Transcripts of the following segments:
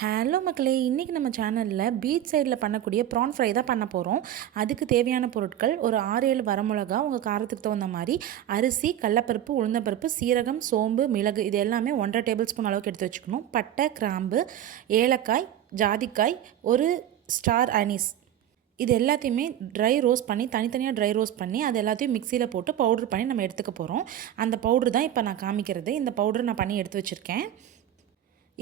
Hello மக்களே, இன்றைக்கி நம்ம சேனலில் பீச் சைடில் பண்ணக்கூடிய ப்ரான் ஃப்ரை தான் பண்ண போகிறோம். அதுக்கு தேவையான பொருட்கள் ஒரு 6-7 வரமிளகா, உங்கள் காரத்துக்கு தகுந்த மாதிரி அரிசி, கடலப்பருப்பு, உளுந்தம்பருப்பு, சீரகம், சோம்பு, மிளகு இது எல்லாமே 1.5 டேபிள் ஸ்பூன் அளவுக்கு எடுத்து வச்சுக்கணும். பட்டை, கிராம்பு, ஏலக்காய், ஜாதிக்காய், ஒரு ஸ்டார் அனீஸ் இது எல்லாத்தையுமே ட்ரை ரோஸ்ட் பண்ணி தனித்தனியாக ட்ரை ரோஸ்ட் பண்ணி அது எல்லாத்தையும் மிக்சியில் போட்டு பவுட்ரு பண்ணி நம்ம எடுத்துக்க போகிறோம். அந்த பவுட்ரு தான் இப்போ நான் காமிக்கிறது. இந்த பவுட்ரு நான் பண்ணி எடுத்து வச்சுருக்கேன்.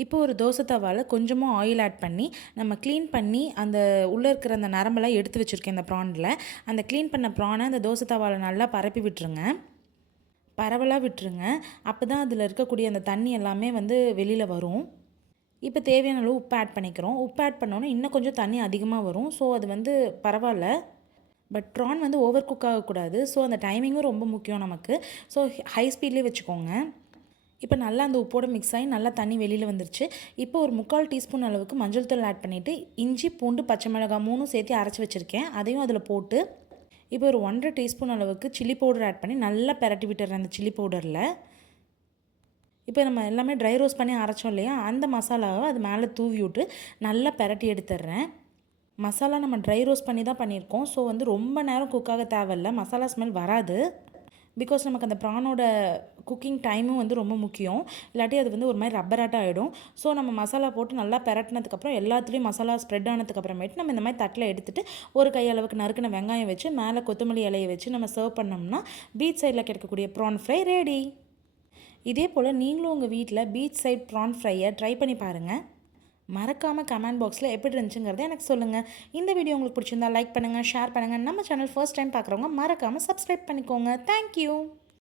இப்போ ஒரு தோசை தவாவில் கொஞ்சமாக ஆயில் ஆட் பண்ணி நம்ம க்ளீன் பண்ணி அந்த உள்ளே இருக்கிற அந்த நரம்பெல்லாம் எடுத்து வச்சுருக்கேன். இந்த ப்ரானில் அந்த க்ளீன் பண்ண ப்ரானை அந்த தோசை தவாவில் நல்லா பரப்பி விட்டுருங்க. பரவலாக விட்டுருங்க. அப்போ தான் அதில் இருக்கக்கூடிய அந்த தண்ணி எல்லாமே வெளியில் வரும். இப்போ தேவையான அளவு உப்பு ஆட் பண்ணிக்கிறோம். உப்பு ஆட் பண்ணோன்னே இன்னும் கொஞ்சம் தண்ணி அதிகமாக வரும். ஸோ அது பரவாயில்ல. பட் ப்ரான் ஓவர் குக் ஆகக்கூடாது. ஸோ அந்த டைமிங்கும் ரொம்ப முக்கியம் நமக்கு. ஸோ ஹை ஸ்பீட்லேயே வச்சுக்கோங்க. இப்போ நல்லா அந்த உப்போடு மிக்ஸ் ஆகி நல்லா தண்ணி வெளியில் வந்துருச்சு. இப்போ ஒரு 3/4 டீஸ்பூன் அளவுக்கு மஞ்சள் தூள் ஆட் பண்ணிவிட்டு இஞ்சி, பூண்டு, பச்சை மிளகாய் 3 சேர்த்து அரைச்சி வச்சுருக்கேன். அதையும் அதில் போட்டு இப்போ ஒரு 1.5 டீஸ்பூன் அளவுக்கு சில்லி பவுடர் ஆட் பண்ணி நல்லா பெரட்டி விட்டுறேன். அந்த சில்லி பவுடரில் இப்போ நம்ம எல்லாமே ட்ரை ரோஸ்ட் பண்ணி அரைச்சோம் இல்லையா, அந்த மசாலாவை அது மேலே தூவி விட்டு நல்லா பெரட்டி எடுத்துடுறேன். மசாலா நம்ம ட்ரை ரோஸ்ட் பண்ணி தான் பண்ணியிருக்கோம். ஸோ ரொம்ப நேரம் குக்காக தேவையில்லை. மசாலா ஸ்மெல் வராது. பிகாஸ் நமக்கு அந்த ப்ரானோட குக்கிங் டைமும் ரொம்ப முக்கியம். இல்லாட்டி அது ஒரு மாதிரி ரப்பராட்டம் ஆகிடும். ஸோ நம்ம மசாலா போட்டு நல்லா பெரட்டினதுக்கப்புறம் எல்லாத்துலேயும் மசாலா ஸ்ப்ரெட் ஆனதுக்கப்புறமேட்டு நம்ம இந்த மாதிரி தட்டில் எடுத்துகிட்டு ஒரு கையளவுக்கு நறுக்கின வெங்காயம் வச்சு மேலே கொத்தமல்லி இலையை வச்சு நம்ம சர்வ் பண்ணோம்னா பீச் சைடில் கிடைக்கக்கூடிய ப்ரான் ஃப்ரை ரெடி. இதே போல் நீங்களும் உங்கள் வீட்டில் பீச் சைட் ப்ரான் ஃப்ரையை ட்ரை பண்ணி பாருங்கள். மறக்காமல் கமெண்ட் பாக்ஸில் எப்படி இருந்துச்சுங்கிறத எனக்கு சொல்லுங்கள். இந்த வீடியோ உங்களுக்கு பிடிச்சிருந்தா லைக் பண்ணுங்கள், ஷேர் பண்ணுங்கள். நம்ம சேனல் ஃபர்ஸ்ட் டைம் பார்க்குறவங்க மறக்காமல் சப்ஸ்கிரைப் பண்ணிக்கோங்க. தேங்க்யூ.